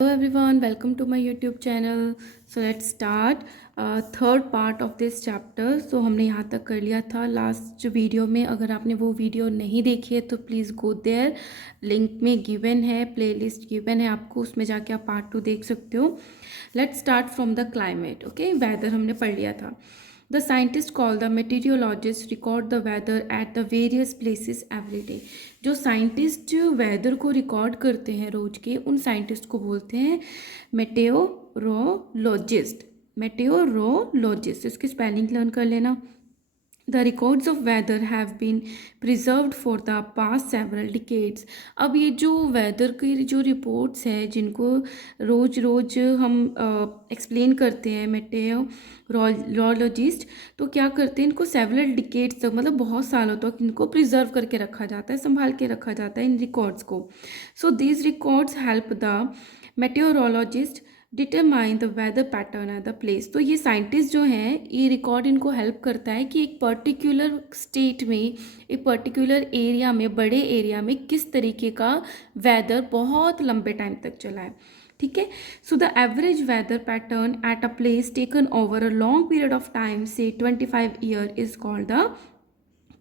Hello everyone, welcome to my YouTube channel. So let's start third part of this chapter. So हमने यहाँ तक कर लिया था लास्ट वीडियो में. अगर आपने वो वीडियो नहीं देखी है तो प्लीज़ गो देयर, लिंक में गिवन है, प्लेलिस्ट गिवन है आपको, उसमें जाके आप पार्ट 2 देख सकते हो. Let's start from the climate. Okay, weather हमने पढ़ लिया था. The scientists called the meteorologists record the weather at the various places every day. जो साइंटिस्ट वेदर को रिकॉर्ड करते हैं रोज के, उन साइंटिस्ट को बोलते हैं मेटेओरोलॉजिस्ट. मेटेओरोलॉजिस्ट, इसकी स्पेलिंग लर्न कर लेना. The records of weather have been preserved for the past several decades. अब ये जो वेदर की जो रिपोर्ट्स हैं जिनको रोज़ रोज़ हम एक्सप्लेन करते हैं मेटेओरोलॉजिस्ट, तो क्या करते हैं, इनको सेवरल डिकेड्स तक, मतलब बहुत सालों तक इनको प्रिजर्व करके रखा जाता है, संभाल के रखा जाता है इन रिकॉर्ड्स को. So these records help the meteorologist determine the weather pattern at the place. तो ये साइंटिस्ट जो हैं, ये रिकॉर्ड इनको हेल्प करता है कि एक पर्टिकुलर स्टेट में, एक पर्टिकुलर एरिया में, बड़े एरिया में किस तरीके का वेदर बहुत लंबे टाइम तक चला है. ठीक है. So the average weather pattern at a place taken over a long period of time से 25 year is called the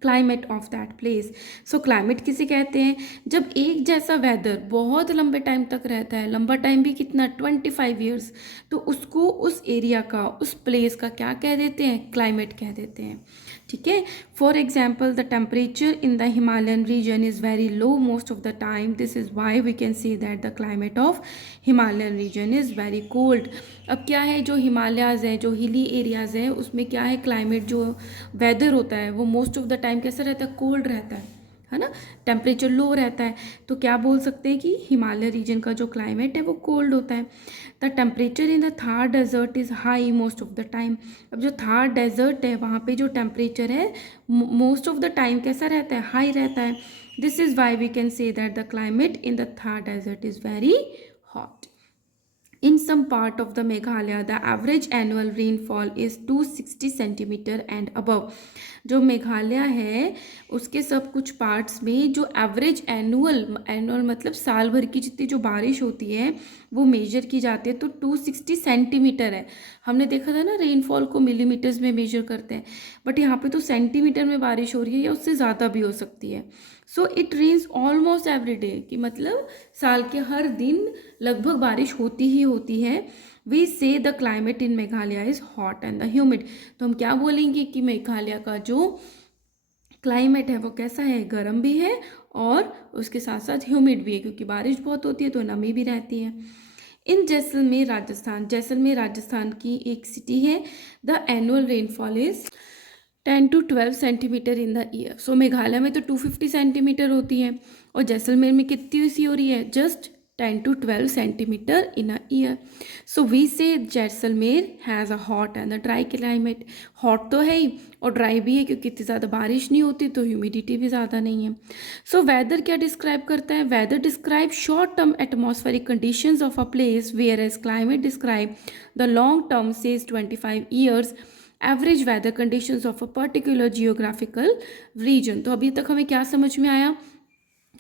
climate of that place. So climate किसे कहते हैं, जब एक जैसा वेदर बहुत लंबे टाइम तक रहता है, लंबा टाइम भी कितना, 25 ईयर्स, तो उसको, उस एरिया का, उस प्लेस का क्या कह देते हैं, क्लाइमेट कह देते हैं. ठीक है. For example, the temperature in the Himalayan region is very low most of the time. This is why we can see that the climate of Himalayan region is very cold. अब क्या है, जो Himalayas है, जो hilly areas है, उसमें क्या है, क्लाइमेट जो वेदर होता है वो मोस्ट ऑफ द टाइम कैसा रहता है, कोल्ड रहता है ना, टेम्परेचर लो रहता है. तो क्या बोल सकते हैं कि हिमालय रीजन का जो क्लाइमेट है वो कोल्ड होता है. The temperature in the Thar desert is high most of the time. अब जो थार डेजर्ट है वहाँ पे जो टेम्परेचर है मोस्ट ऑफ द टाइम कैसा रहता है, हाई रहता है. This is why we can say that the climate in the Thar desert is very hot. In some part of the Meghalaya, the average annual rainfall is 260 centimeter and above. जो मेघालय है उसके सब कुछ पार्ट्स में जो average annual मतलब साल भर की जितनी जो बारिश होती है वो मेजर की जाती है, तो 260 सेंटीमीटर है. हमने देखा था ना, रेनफॉल को मिलीमीटर्स में मेजर करते हैं, बट यहाँ पे तो सेंटीमीटर में बारिश हो रही है, या उससे ज़्यादा भी हो सकती है. So it rains almost every day, कि मतलब साल के हर दिन लगभग बारिश होती ही होती है. वी से the climate in Meghalaya is hot and the humid. तो हम क्या बोलेंगे कि मेघालय का जो क्लाइमेट है वो कैसा है, गर्म भी है और उसके साथ साथ ह्यूमिड भी है, क्योंकि बारिश बहुत होती है तो नमी भी रहती है. इन जैसलमेर राजस्थान, जैसलमेर राजस्थान की एक सिटी है. The annual rainfall is 10 to 12 centimetre in the year. So Meghalaya में तो 250 सेंटीमीटर होती है, और जैसलमेर में कितनी सी हो रही है, just 10 to 12 centimetre in a year. So we say Jaisalmer has a hot and a dry climate. Hot तो है ही और ड्राई भी है, क्योंकि इतनी ज़्यादा बारिश नहीं होती तो ह्यूमिडिटी भी ज़्यादा नहीं है. सो वेदर क्या डिस्क्राइब करता है, weather describe short term atmospheric conditions of a place, whereas climate describe the long term says 25 years average weather conditions of a particular geographical region. तो अभी तक हमें क्या समझ में आया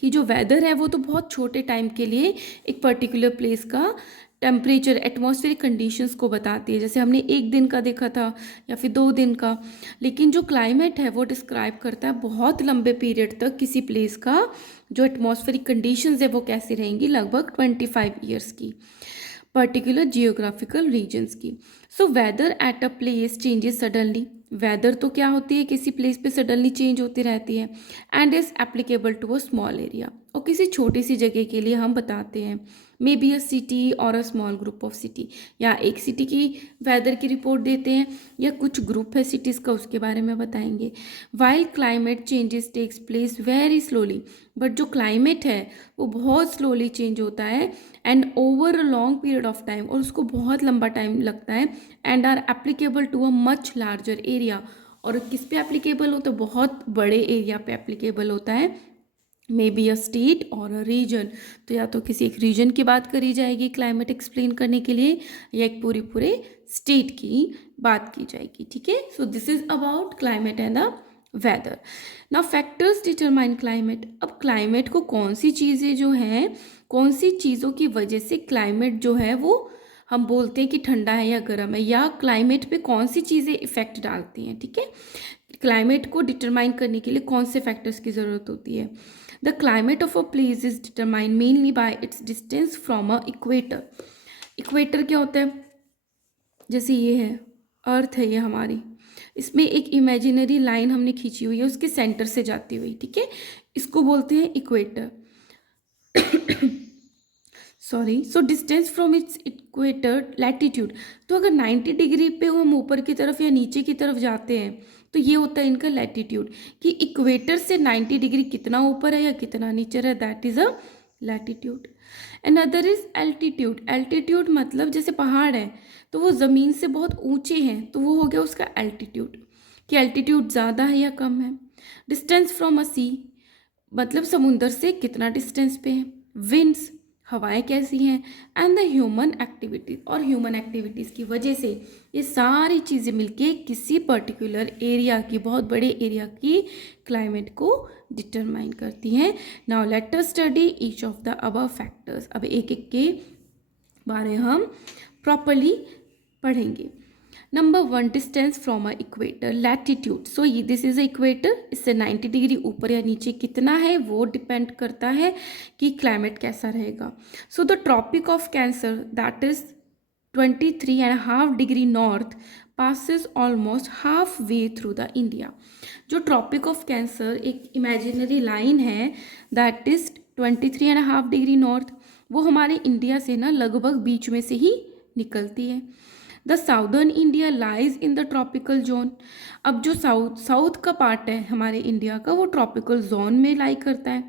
कि जो वेदर है वो तो बहुत छोटे टाइम के लिए एक पर्टिकुलर प्लेस का टेम्परेचर, एटमॉस्फेरिक कंडीशंस को बताती है, जैसे हमने एक दिन का देखा था या फिर 2 दिन का. लेकिन जो क्लाइमेट है वो डिस्क्राइब करता है बहुत लंबे पीरियड तक किसी प्लेस का जो एटमॉस्फेरिक कंडीशंस है वो कैसी रहेंगी, लगभग 25 ईयर्स की, पर्टिकुलर जियोग्राफिकल रीजन्स की. So weather at a place changes suddenly. Weather तो क्या होती है, किसी प्लेस पे सडनली चेंज होती रहती है, and is applicable to a small area. और किसी छोटी सी जगह के लिए हम बताते हैं, मे बी अ सिटी और a small group of city, या एक सिटी की वेदर की रिपोर्ट देते हैं, या कुछ ग्रुप है सिटीज़ का उसके बारे में बताएंगे. While climate changes takes place very slowly. But जो क्लाइमेट है वो बहुत स्लोली चेंज होता है, and over a long period of time, और उसको बहुत लंबा टाइम लगता है, and are applicable to a much larger area. और किस पे एप्लीकेबल होता है, बहुत बड़े एरिया पे एप्लीकेबल होता है, मे बी अ स्टेट और अ रीजन. तो या तो किसी एक रीजन की बात करी जाएगी क्लाइमेट एक्सप्लेन करने के लिए, या एक पूरे स्टेट की बात की जाएगी. ठीक है. So this is about climate and the weather. Now factors determine climate. अब क्लाइमेट को कौन सी चीज़ें जो हैं कौन सी चीज़ों की वजह से क्लाइमेट जो है वो हम बोलते हैं कि ठंडा है या गर्म है, या क्लाइमेट पे कौन सी चीज़ें इफ़ेक्ट डालती हैं, ठीक है। क्लाइमेट को डिटरमाइन करने के लिए कौन से फैक्टर्स की ज़रूरत होती है। The climate of a place is determine mainly by it's distance from a equator. Equator क्या होता है, जैसे ये है अर्थ है ये हमारी, इसमें एक इमेजिनरी लाइन हमने खींची हुई है उसके सेंटर से जाती हुई, ठीक है, इसको बोलते हैं equator. Sorry, so distance from its equator latitude. तो अगर 90 डिग्री पे हम ऊपर की तरफ या नीचे की तरफ जाते हैं तो ये होता है इनका लैटिट्यूड, कि इक्वेटर से 90 डिग्री कितना ऊपर है या कितना नीचे है, that is a latitude. Another is altitude. Altitude मतलब जैसे पहाड़ है तो वो ज़मीन से बहुत ऊंचे हैं, तो वो हो गया उसका एल्टीट्यूड, कि एल्टीट्यूड ज़्यादा है या कम है। डिस्टेंस फ्रॉम अ सी मतलब समुंदर से कितना डिस्टेंस पे है। विंड्स हवाएं कैसी हैं, एंड द ह्यूमन एक्टिविटीज, और ह्यूमन एक्टिविटीज़ की वजह से ये सारी चीज़ें मिलके किसी पर्टिकुलर एरिया की, बहुत बड़े एरिया की क्लाइमेट को डिटरमाइन करती हैं। Now let us study each of the above factors. अब एक एक के बारे हम प्रॉपरली पढ़ेंगे। Number 1, distance from a equator, latitude. So ये दिस इज अ इक्वेटर, इससे 90 डिग्री ऊपर या नीचे कितना है वो डिपेंड करता है कि क्लाइमेट कैसा रहेगा। So the Tropic of Cancer that is 23.5 degree north passes almost half way through the India. जो ट्रॉपिक ऑफ कैंसर एक इमेजिनरी लाइन है दैट इज 23.5 डिग्री नॉर्थ, वो हमारे इंडिया से ना लगभग बीच में से ही निकलती है। The southern India lies in the tropical zone. अब जो साउथ का पार्ट है हमारे इंडिया का वो ट्रॉपिकल जोन में लाई करता है,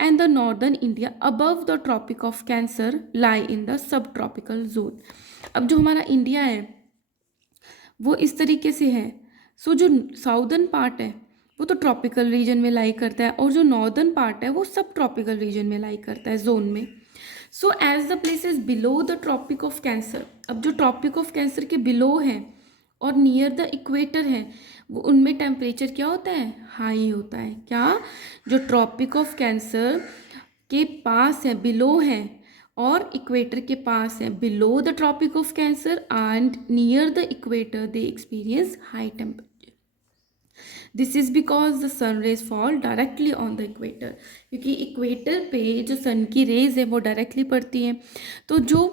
and the northern India above the Tropic of Cancer lie in the subtropical zone. अब जो हमारा इंडिया है वो इस तरीके से है। सो जो साउदर्न पार्ट है वो तो ट्रॉपिकल रीजन में लाई करता है, और जो नॉर्दर्न पार्ट है वो सब ट्रॉपिकल रीजन में लाई करता है, जोन में। So as the places below the Tropic of Cancer, अब जो ट्रॉपिक ऑफ कैंसर के बिलो है और नियर द इक्वेटर है वो उनमें टेम्परेचर क्या होता है, हाई होता है। क्या, जो ट्रॉपिक ऑफ कैंसर के पास है, बिलो है, और इक्वेटर के पास है, below the Tropic of Cancer and near the equator they experience high temperature. This is because the sun rays fall directly on the equator, क्योंकि इक्वेटर पे जो सन की रेज है वो डायरेक्टली पड़ती हैं। तो जो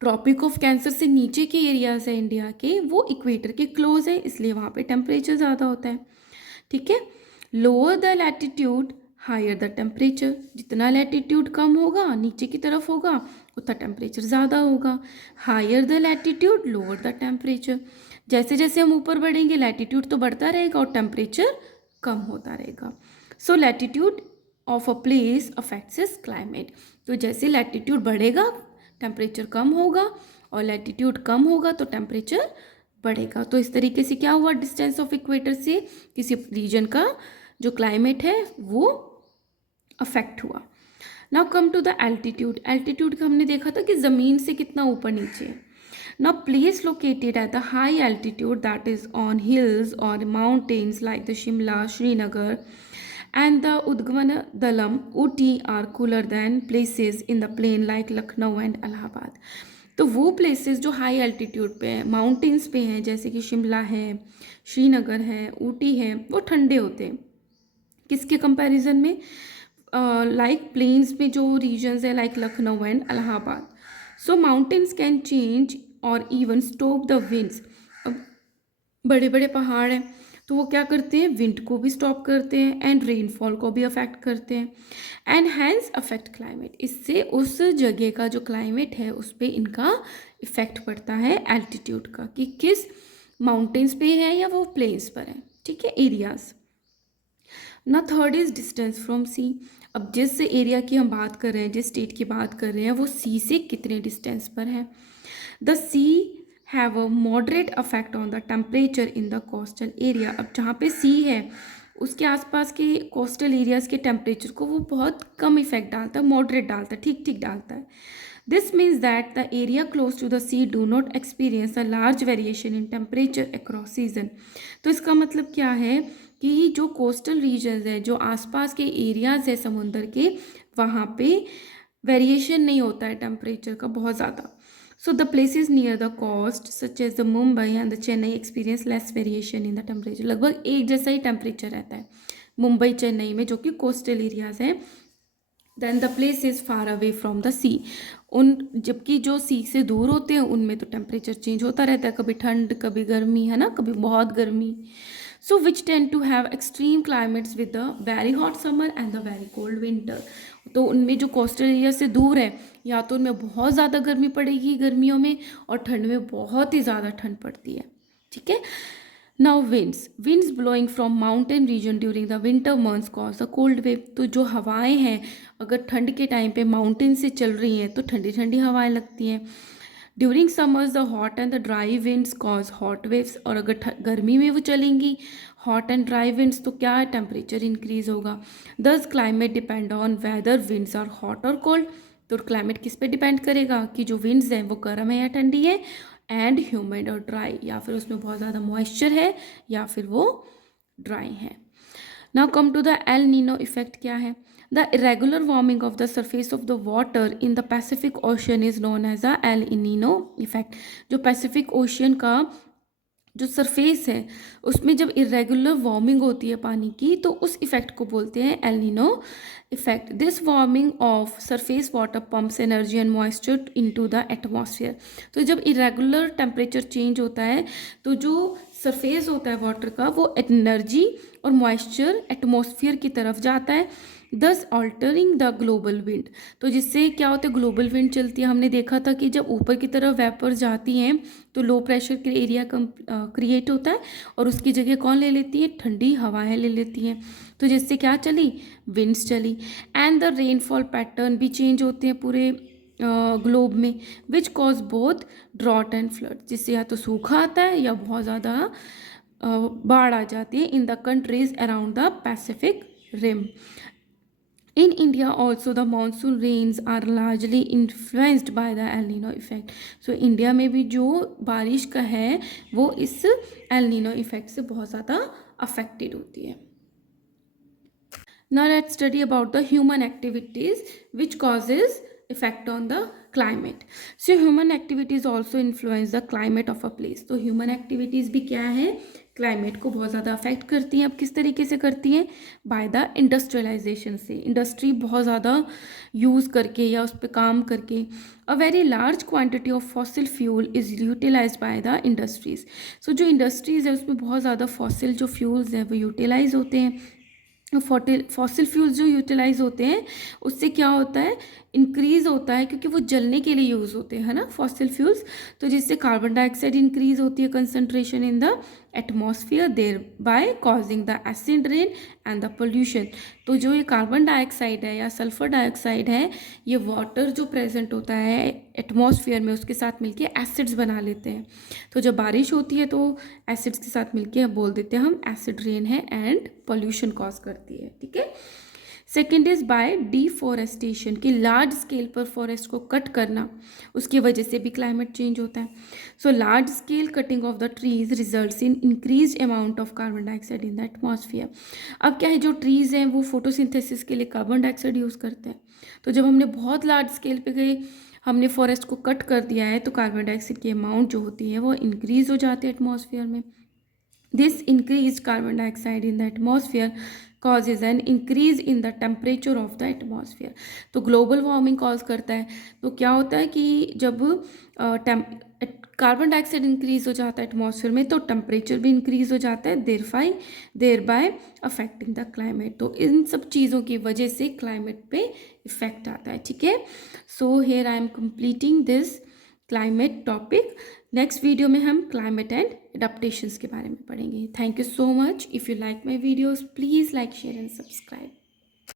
ट्रॉपिक ऑफ कैंसर से नीचे के एरियाज है इंडिया के वो इक्वेटर के क्लोज है, इसलिए वहाँ पे टेम्परेचर ज़्यादा होता है, ठीक है। Lower the latitude higher the temperature, जितना लैटिट्यूड कम होगा नीचे की तरफ होगा उतना टेम्परेचर ज़्यादा होगा। Higher the latitude lower the temperature, जैसे जैसे हम ऊपर बढ़ेंगे लैटिट्यूड तो बढ़ता रहेगा और टेम्परेचर कम होता रहेगा। So latitude of a place affects is climate. तो जैसे लैटिट्यूड बढ़ेगा टेम्परेचर कम होगा, और लैटिट्यूड कम होगा तो टेम्परेचर बढ़ेगा। तो इस तरीके से क्या हुआ, डिस्टेंस ऑफ इक्वेटर से किसी रीजन का जो क्लाइमेट है वो अफेक्ट हुआ। Now come to the altitude. Altitude का हमने देखा था कि ज़मीन से कितना ऊपर नीचे है। Now place located at the high altitude that is on hills और mountains like the Shimla, Srinagar and the Udgavanadalam, Ooty are cooler than places in the plain like Lucknow and Allahabad। तो वो प्लेसेस जो हाई एल्टीट्यूड पे हैं, mountains पे हैं, जैसे कि शिमला है, श्रीनगर है, ऊटी है, वो ठंडे होते हैं किसके कंपैरिजन में, लाइक प्लेन्स में जो रीजन्स है like Lucknow and Allahabad. So mountains can change और इवन स्टॉप द विंड्स। अब बड़े बड़े पहाड़ हैं तो वो क्या करते हैं, विंड को भी स्टॉप करते हैं एंड रेनफॉल को भी अफेक्ट करते हैं, एंड हैंस अफेक्ट क्लाइमेट। इससे उस जगह का जो क्लाइमेट है उस पर इनका इफेक्ट पड़ता है एल्टीट्यूड का, कि किस माउंटेन्स पे है या वो प्लेन्स पर है, ठीक है, एरियाज। ना थर्ड इज डिस्टेंस फ्रॉम सी। अब जिस एरिया की हम बात कर रहे हैं, जिस स्टेट की बात कर रहे हैं, वो सी से कितने डिस्टेंस पर है। The sea have a moderate affect on the temperature in the coastal area. अब जहाँ पे सी है उसके आसपास के कोस्टल एरियाज़ के टेम्परेचर को वो बहुत कम इफेक्ट डालता है, मॉडरेट डालता है, ठीक ठीक डालता है। This means that the area close to the sea do not experience a large variation in temperature across season. तो इसका मतलब क्या है कि जो कोस्टल रीजन्स है, जो आसपास के एरियाज़ है समुंदर के, वहाँ पे वेरिएशन नहीं होता है टेम्परेचर का बहुत ज़्यादा. So the places near the coast such as the Mumbai and the Chennai experience less variation in the temperature. लगभग एक जैसा ही टेम्परेचर रहता है मुंबई चेन्नई में, जो कि कोस्टल एरियाज हैं. Then the place is far away from the sea. उन जबकि जो सी से दूर होते हैं उनमें तो टेम्परेचर चेंज होता रहता है, कभी ठंड कभी गर्मी, है ना, कभी बहुत गर्मी. So which tend to have extreme climates with the very hot summer and the very cold winter. तो उनमें जो कोस्टल एरिया से दूर है, या तो उनमें बहुत ज़्यादा गर्मी पड़ेगी गर्मियों में, और ठंड में बहुत ही ज़्यादा ठंड पड़ती है. ठीक है. Now winds blowing from mountain region during the winter months cause a cold wave. तो जो हवाएं हैं अगर ठंड के टाइम पे माउंटेन से चल रही हैं तो ठंडी ठंडी हवाएं लगती हैं. During summers the hot and the dry winds cause hot waves. और अगर गर्मी में वो चलेंगी हॉट एंड ड्राई विंड्स तो क्या है, टेम्परेचर इंक्रीज होगा. Thus climate depend on weather winds are hot और कोल्ड. तो क्लाइमेट किस पे डिपेंड करेगा कि जो विंड्स हैं वो गर्म है या ठंडी है, एंड ह्यूमिड और ड्राई, या फिर उसमें बहुत ज़्यादा मॉइस्चर है या फिर वो ड्राई है. Now come to the El Nino effect. क्या है? The irregular warming of the surface of the water in the Pacific Ocean is known as the El Nino effect. जो पैसिफिक ओशियन का जो सरफेस है उसमें जब irregular warming होती है पानी की तो उस इफेक्ट को बोलते हैं L Nino effect. This warming of surface water pumps energy and moisture into the atmosphere. तो जब इरेगुलर टेम्परेचर चेंज होता है तो जो सरफेस होता है वाटर का वो एनर्जी और मॉइस्चर एटमॉस्फेयर की तरफ जाता है, दस ऑल्टरिंग द ग्लोबल विंड. तो जिससे क्या होता है, ग्लोबल विंड चलती है. हमने देखा था कि जब ऊपर की तरफ वेपर जाती हैं तो लो प्रेशर के एरिया क्रिएट होता है और उसकी जगह कौन ले लेती है, ठंडी हवाएं ले लेती हैं. तो जिससे क्या चली, विंड्स चली. एंड द रेनफॉल पैटर्न भी चेंज होते हैं पूरे ग्लोब में, which cause both drought and flood. जिससे या तो सूखा आता है या बहुत ज़्यादा बाढ़ आ जाती है in the countries around the Pacific Rim. In India also the monsoon rains are largely influenced by the El Nino effect. So India में भी जो बारिश का है वो इस El Nino effect से बहुत ज़्यादा affected होती है. Now let's study about the human activities which causes effect on the climate. So human activities also influence the climate of a place. तो human activities भी क्या है, क्लाइमेट को बहुत ज़्यादा अफेक्ट करती हैं. अब किस तरीके से करती हैं, बाय द इंडस्ट्रियलाइजेशन से. इंडस्ट्री बहुत ज़्यादा यूज़ करके या उस पर काम करके. A very large quantity of fossil fuel is utilise by the industries. So जो इंडस्ट्रीज़ है उसमें बहुत ज़्यादा फॉसिल जो फ्यूल्स हैं वो यूटिलाइज होते हैं. फॉसिल फ्यूल्स जो यूटिलाइज होते हैं उससे क्या होता है, इंक्रीज़ होता है, क्योंकि वो जलने के लिए यूज़ होते हैं, है ना, फॉसिल फ्यूल्स. तो जिससे कार्बन डाइऑक्साइड इंक्रीज होती है concentration in the atmosphere, thereby causing the acid rain and the pollution. तो जो ये कार्बन डाइऑक्साइड है या सल्फर डाइऑक्साइड है, ये वाटर जो प्रेजेंट होता है एटमॉस्फेयर में उसके साथ मिलके एसिड्स बना लेते हैं. तो जब बारिश होती है तो एसिड्स के साथ मिलके बोल देते हैं हम एसिड रेन है एंड पोल्यूशन कॉज करती है. ठीक है. सेकेंड इज़ बाय डिफॉरेस्टेशन, कि लार्ज स्केल पर फॉरेस्ट को कट करना, उसकी वजह से भी क्लाइमेट चेंज होता है. So large scale cutting of the trees results in increase amount of carbon dioxide in the atmosphere. अब क्या है, जो ट्रीज़ हैं वो फोटोसिंथेसिस के लिए कार्बन डाइऑक्साइड यूज़ करते हैं. तो जब हमने बहुत लार्ज स्केल पे गए, हमने फॉरेस्ट को कट कर दिया है, तो कार्बन डाइऑक्साइड की अमाउंट जो होती है वो इंक्रीज हो जाती है एटमॉस्फेयर में. This increased carbon dioxide in the atmosphere causes an increase in the temperature of the atmosphere. तो ग्लोबल वार्मिंग कॉज करता है. तो क्या होता है कि जब कार्बन डाइऑक्साइड इंक्रीज हो जाता है एटमॉस्फेयर में तो टेम्परेचर भी इंक्रीज हो जाता है, there by affecting the climate. तो इन सब चीज़ों की वजह से क्लाइमेट पे इफेक्ट आता है. ठीक है. So here I am completing this climate topic. Next video में हम क्लाइमेट एंड एडाप्टेशंस के बारे में पढ़ेंगे. Thank you so much. If you like my videos please like share and subscribe.